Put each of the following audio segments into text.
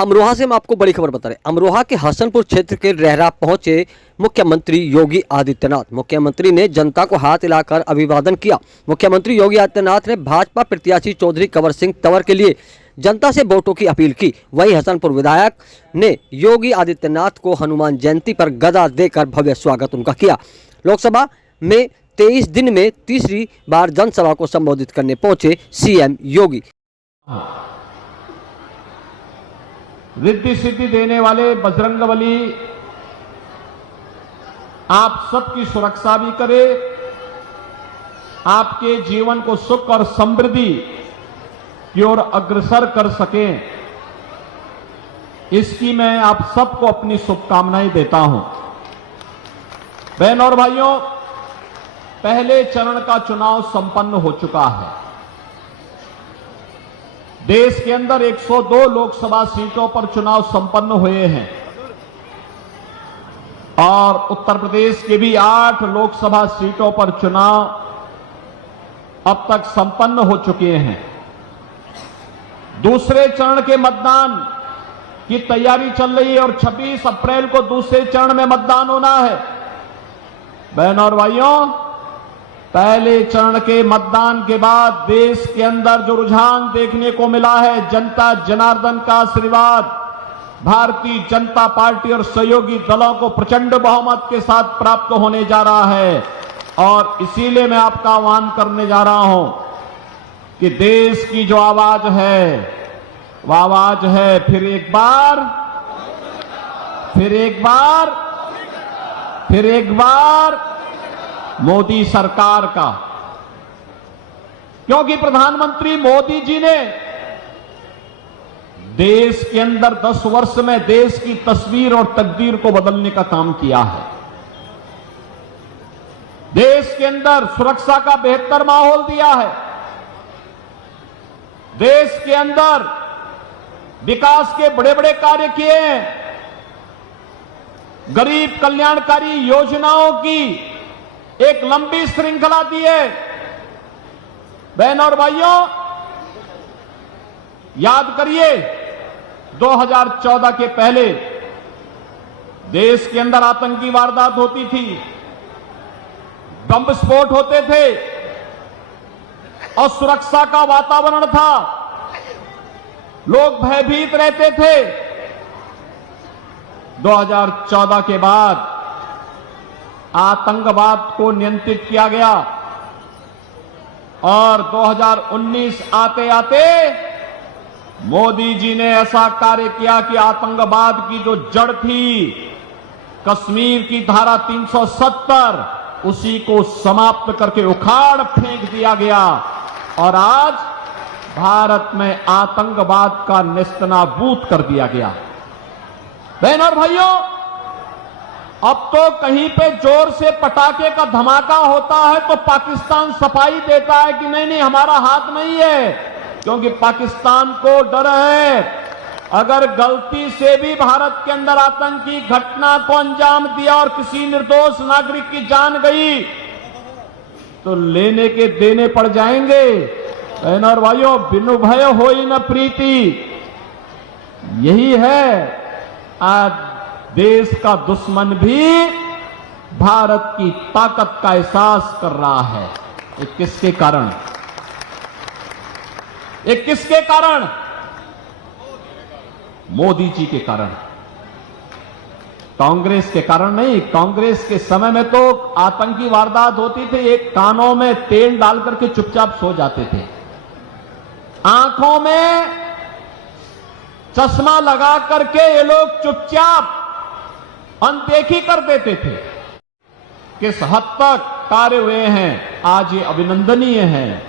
अमरोहा से हम आपको बड़ी खबर बता रहे हैं। अमरोहा के हसनपुर क्षेत्र के रहरा पहुंचे मुख्यमंत्री योगी आदित्यनाथ। मुख्यमंत्री ने जनता को हाथ हिलाकर अभिवादन किया। मुख्यमंत्री योगी आदित्यनाथ ने भाजपा प्रत्याशी चौधरी कंवर सिंह तंवर के लिए जनता से वोटों की अपील की। वहीं हसनपुर विधायक ने योगी आदित्यनाथ को हनुमान जयंती पर गदा देकर भव्य स्वागत उनका किया। लोकसभा में 23 दिन में तीसरी बार जनसभा को संबोधित करने पहुंचे सीएम योगी। रिद्धि सिद्धि देने वाले बजरंगबली आप सबकी सुरक्षा भी करे, आपके जीवन को सुख और समृद्धि की ओर अग्रसर कर सकें, इसकी मैं आप सबको अपनी शुभकामनाएं देता हूं। बहनों और भाइयों, पहले चरण का चुनाव संपन्न हो चुका है। देश के अंदर 102 लोकसभा सीटों पर चुनाव संपन्न हुए हैं और उत्तर प्रदेश के भी 8 लोकसभा सीटों पर चुनाव अब तक संपन्न हो चुके हैं। दूसरे चरण के मतदान की तैयारी चल रही है और 26 अप्रैल को दूसरे चरण में मतदान होना है। बहनों और भाइयों, पहले चरण के मतदान के बाद देश के अंदर जो रुझान देखने को मिला है, जनता जनार्दन का आशीर्वाद भारतीय जनता पार्टी और सहयोगी दलों को प्रचंड बहुमत के साथ प्राप्त होने जा रहा है। और इसीलिए मैं आपका आह्वान करने जा रहा हूं कि देश की जो आवाज है वह आवाज है फिर एक बार मोदी सरकार का। क्योंकि प्रधानमंत्री मोदी जी ने देश के अंदर 10 वर्ष में देश की तस्वीर और तकदीर को बदलने का काम किया है। देश के अंदर सुरक्षा का बेहतर माहौल दिया है। देश के अंदर विकास के बड़े बड़े कार्य किए हैं। गरीब कल्याणकारी योजनाओं की एक लंबी श्रृंखला दी है। बहनों और भाइयों, याद करिए 2014 के पहले देश के अंदर आतंकी वारदात होती थी, बम विस्फोट होते थे और सुरक्षा का वातावरण था, लोग भयभीत रहते थे। 2014 के बाद आतंकवाद को नियंत्रित किया गया और 2019 आते आते मोदी जी ने ऐसा कार्य किया कि आतंकवाद की जो जड़ थी, कश्मीर की धारा 370, उसी को समाप्त करके उखाड़ फेंक दिया गया और आज भारत में आतंकवाद का नेस्तनाबूद कर दिया गया। बहनों और भाइयों, अब तो कहीं पे जोर से पटाखे का धमाका होता है तो पाकिस्तान सफाई देता है कि नहीं नहीं हमारा हाथ नहीं है, क्योंकि पाकिस्तान को डर है अगर गलती से भी भारत के अंदर आतंकी घटना को अंजाम दिया और किसी निर्दोष नागरिक की जान गई तो लेने के देने पड़ जाएंगे। बहनों और भाइयों, बिनु भय होई न प्रीति, यही है आज देश का दुश्मन भी भारत की ताकत का एहसास कर रहा है। ये किसके कारण? ये किसके कारण? मोदी जी के कारण। कांग्रेस के कारण नहीं। कांग्रेस के समय में तो आतंकी वारदात होती थी, एक कानों में तेल डाल करके चुपचाप सो जाते थे, आंखों में चश्मा लगा करके ये लोग चुपचाप अनदेखी कर देते थे। किस हद तक कार्य हुए हैं आज ये अभिनंदनीय है।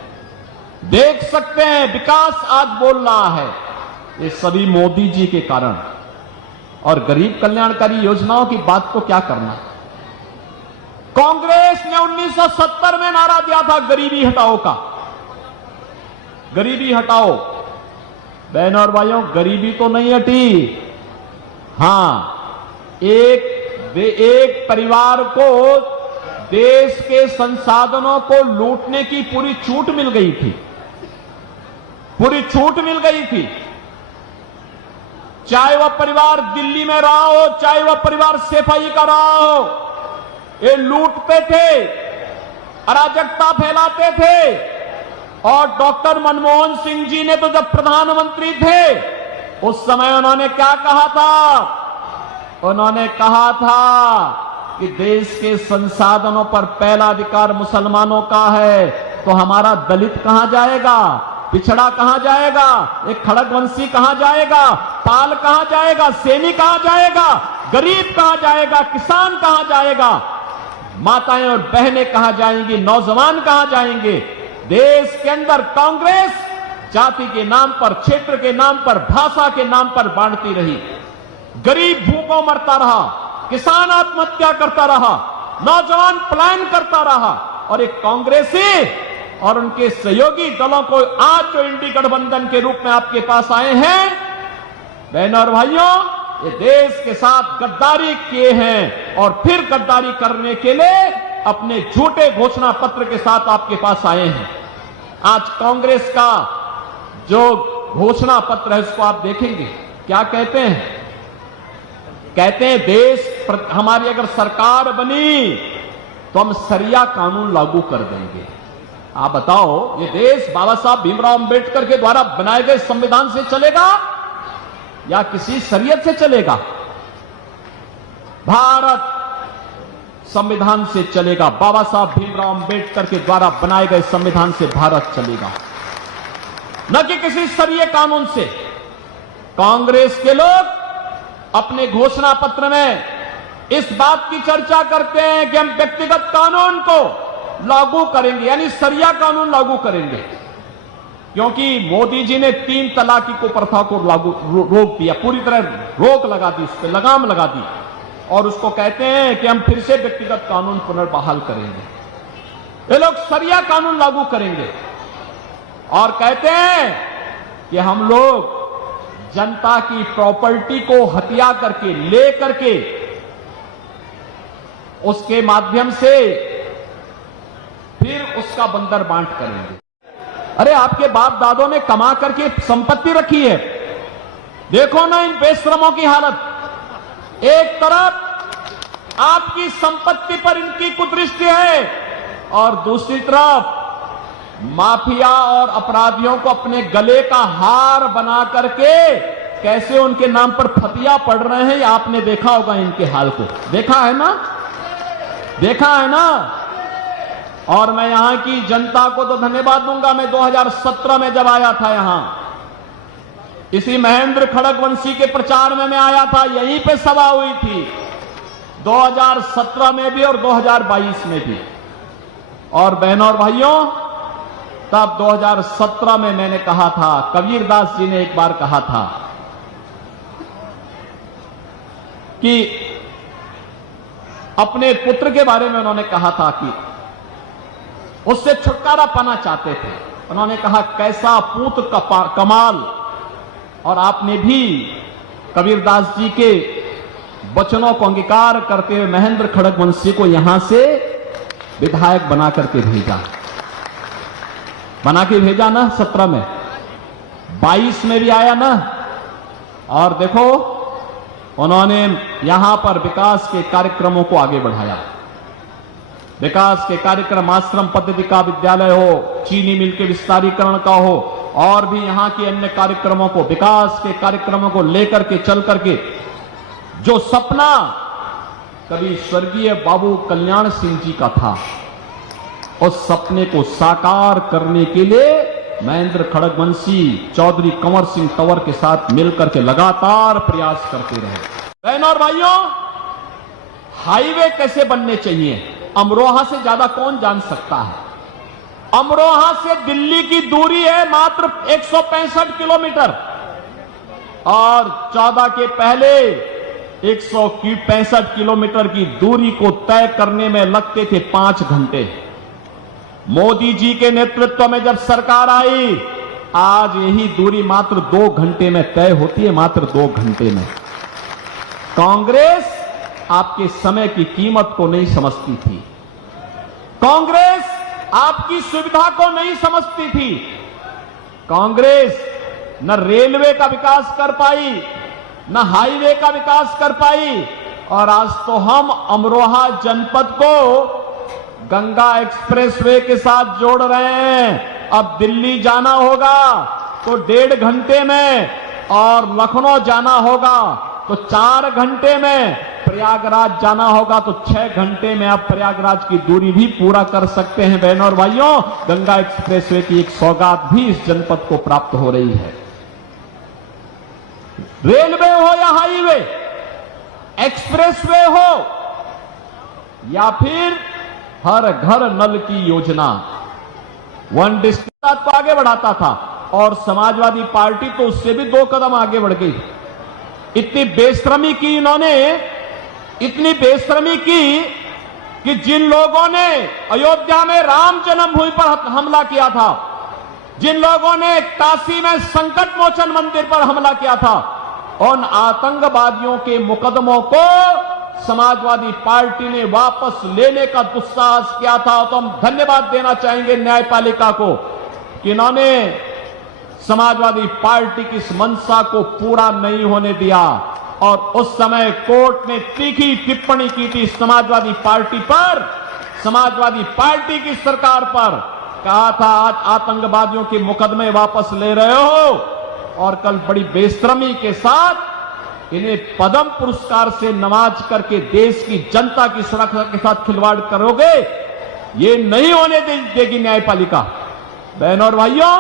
देख सकते हैं विकास आज बोल रहा है, ये सभी मोदी जी के कारण। और गरीब कल्याणकारी योजनाओं की बात को क्या करना। कांग्रेस ने 1970 में नारा दिया था गरीबी हटाओ का, गरीबी हटाओ। बहनों और भाइयों, गरीबी तो नहीं हटी। हां, एक परिवार को देश के संसाधनों को लूटने की पूरी छूट मिल गई थी, पूरी छूट मिल गई थी। चाहे वह परिवार दिल्ली में रहा हो, चाहे वह परिवार सफाई का रहा हो, ये लूटते थे, अराजकता फैलाते थे। और डॉक्टर मनमोहन सिंह जी ने तो जब प्रधानमंत्री थे उस समय उन्होंने क्या कहा था? उन्होंने कहा था कि देश के संसाधनों पर पहला अधिकार मुसलमानों का है, तो हमारा दलित कहां जाएगा, पिछड़ा कहां जाएगा, एक खड़गवंशी कहां जाएगा, पाल कहां जाएगा, सैनिक कहां जाएगा, गरीब कहां जाएगा, किसान कहां जाएगा, माताएं और बहनें कहां जाएंगी, नौजवान कहां जाएंगे? देश के अंदर कांग्रेस जाति के नाम पर, क्षेत्र के नाम पर, भाषा के नाम पर बांटती रही। गरीब भूखों मरता रहा, किसान आत्महत्या करता रहा, नौजवान पलायन करता रहा। और एक कांग्रेसी और उनके सहयोगी दलों को आज जो इंडी गठबंधन के रूप में आपके पास आए हैं, बहनों और भाइयों, ये देश के साथ गद्दारी किए हैं और फिर गद्दारी करने के लिए अपने झूठे घोषणा पत्र के साथ आपके पास आए हैं। आज कांग्रेस का जो घोषणा पत्र है उसको आप देखेंगे, क्या कहते हैं? कहते हैं हमारी अगर सरकार बनी तो हम सरिया कानून लागू कर देंगे। आप बताओ, ये देश बाबा साहब भीमराव अंबेडकर के द्वारा बनाए गए संविधान से चलेगा या किसी शरीयत से चलेगा? भारत संविधान से चलेगा। बाबा साहब भीमराव अंबेडकर के द्वारा बनाए गए संविधान से भारत चलेगा, न कि किसी शरीय कानून से। कांग्रेस के लोग अपने घोषणा पत्र में इस बात की चर्चा करते हैं कि हम व्यक्तिगत कानून को लागू करेंगे, यानी शरिया कानून लागू करेंगे, क्योंकि मोदी जी ने 3 तलाक की प्रथा को रोक दिया, पूरी तरह रोक लगा दी, उस पर लगाम लगा दी। और उसको कहते हैं कि हम फिर से व्यक्तिगत कानून पुनर्बहाल करेंगे। ये लोग शरिया कानून लागू करेंगे और कहते हैं कि हम लोग जनता की प्रॉपर्टी को हत्या करके, ले करके, उसके माध्यम से फिर उसका बंदर बांट करेंगे। अरे आपके बाप दादों ने कमा करके संपत्ति रखी है, देखो ना इन बेशरमों की हालत। एक तरफ आपकी संपत्ति पर इनकी कुदृष्टि है और दूसरी तरफ माफिया और अपराधियों को अपने गले का हार बना करके कैसे उनके नाम पर फतिया पड़ रहे हैं, आपने देखा होगा इनके हाल को। देखा है ना, देखा है ना। और मैं यहां की जनता को तो धन्यवाद दूंगा। मैं 2017 में जब आया था यहां, इसी महेंद्र खड़गवंशी के प्रचार में मैं आया था, यहीं पे सभा हुई थी 2017 में भी और 2022 में भी। और बहनों और भाइयों, तब 2017 में मैंने कहा था, कबीरदास जी ने एक बार कहा था कि अपने पुत्र के बारे में उन्होंने कहा था कि उससे छुटकारा पाना चाहते थे। उन्होंने कहा कैसा पूत का कमाल। और आपने भी कबीरदास जी के वचनों को अंगीकार करते हुए महेंद्र खड़गवंशी को यहां से विधायक बना करके भेजा, बना के भेजा ना 17 में, 22 में भी आया ना। और देखो उन्होंने यहां पर विकास के कार्यक्रमों को आगे बढ़ाया। विकास के कार्यक्रम, आश्रम पद्धति का विद्यालय हो, चीनी मिल के विस्तारीकरण का हो, और भी यहां के अन्य कार्यक्रमों को, विकास के कार्यक्रमों को लेकर के चल करके जो सपना कभी स्वर्गीय बाबू कल्याण सिंह जी का था, उस सपने को साकार करने के लिए महेंद्र खड़गवंशी चौधरी कंवर सिंह तंवर के साथ मिलकर के लगातार प्रयास करते रहे। बहनों और भाइयों, हाईवे कैसे बनने चाहिए, अमरोहा से ज्यादा कौन जान सकता है। अमरोहा से दिल्ली की दूरी है मात्र 165 किलोमीटर और 14 के पहले 165 किलोमीटर की दूरी को तय करने में लगते थे 5 घंटे। मोदी जी के नेतृत्व में जब सरकार आई, आज यही दूरी मात्र 2 घंटे में तय होती है, मात्र 2 घंटे में। कांग्रेस आपके समय की कीमत को नहीं समझती थी, कांग्रेस आपकी सुविधा को नहीं समझती थी। कांग्रेस न रेलवे का विकास कर पाई, न हाईवे का विकास कर पाई, और आज तो हम अमरोहा जनपद को गंगा एक्सप्रेसवे के साथ जोड़ रहे हैं। अब दिल्ली जाना होगा तो 1.5 घंटे में, और लखनऊ जाना होगा तो 4 घंटे में, प्रयागराज जाना होगा तो 6 घंटे में आप प्रयागराज की दूरी भी पूरा कर सकते हैं। बहनों और भाइयों, गंगा एक्सप्रेसवे की एक सौगात भी इस जनपद को प्राप्त हो रही है। रेलवे हो या हाईवे, एक्सप्रेसवे हो या फिर हर घर नल की योजना, वन डिस्ट्रिक्ट को आगे बढ़ाता था, और समाजवादी पार्टी तो उससे भी 2 कदम आगे बढ़ गई। इतनी बेशर्मी की इन्होंने, इतनी बेशर्मी की कि जिन लोगों ने अयोध्या में राम जन्मभूमि पर हमला किया था, जिन लोगों ने काशी में संकट मोचन मंदिर पर हमला किया था, उन आतंकवादियों के मुकदमों को समाजवादी पार्टी ने वापस लेने का दुस्साहस किया था। तो हम धन्यवाद देना चाहेंगे न्यायपालिका को कि इन्होंने समाजवादी पार्टी की इस मंशा को पूरा नहीं होने दिया, और उस समय कोर्ट ने तीखी टिप्पणी की थी समाजवादी पार्टी पर, समाजवादी पार्टी की सरकार पर। कहा था आज आतंकवादियों के मुकदमे वापस ले रहे हो, और कल बड़ी बेशर्मी के साथ इन्हें पद्म पुरस्कार से नवाज करके देश की जनता की सुरक्षा के साथ खिलवाड़ करोगे, ये नहीं होने देगी न्यायपालिका। बहनों और भाइयों,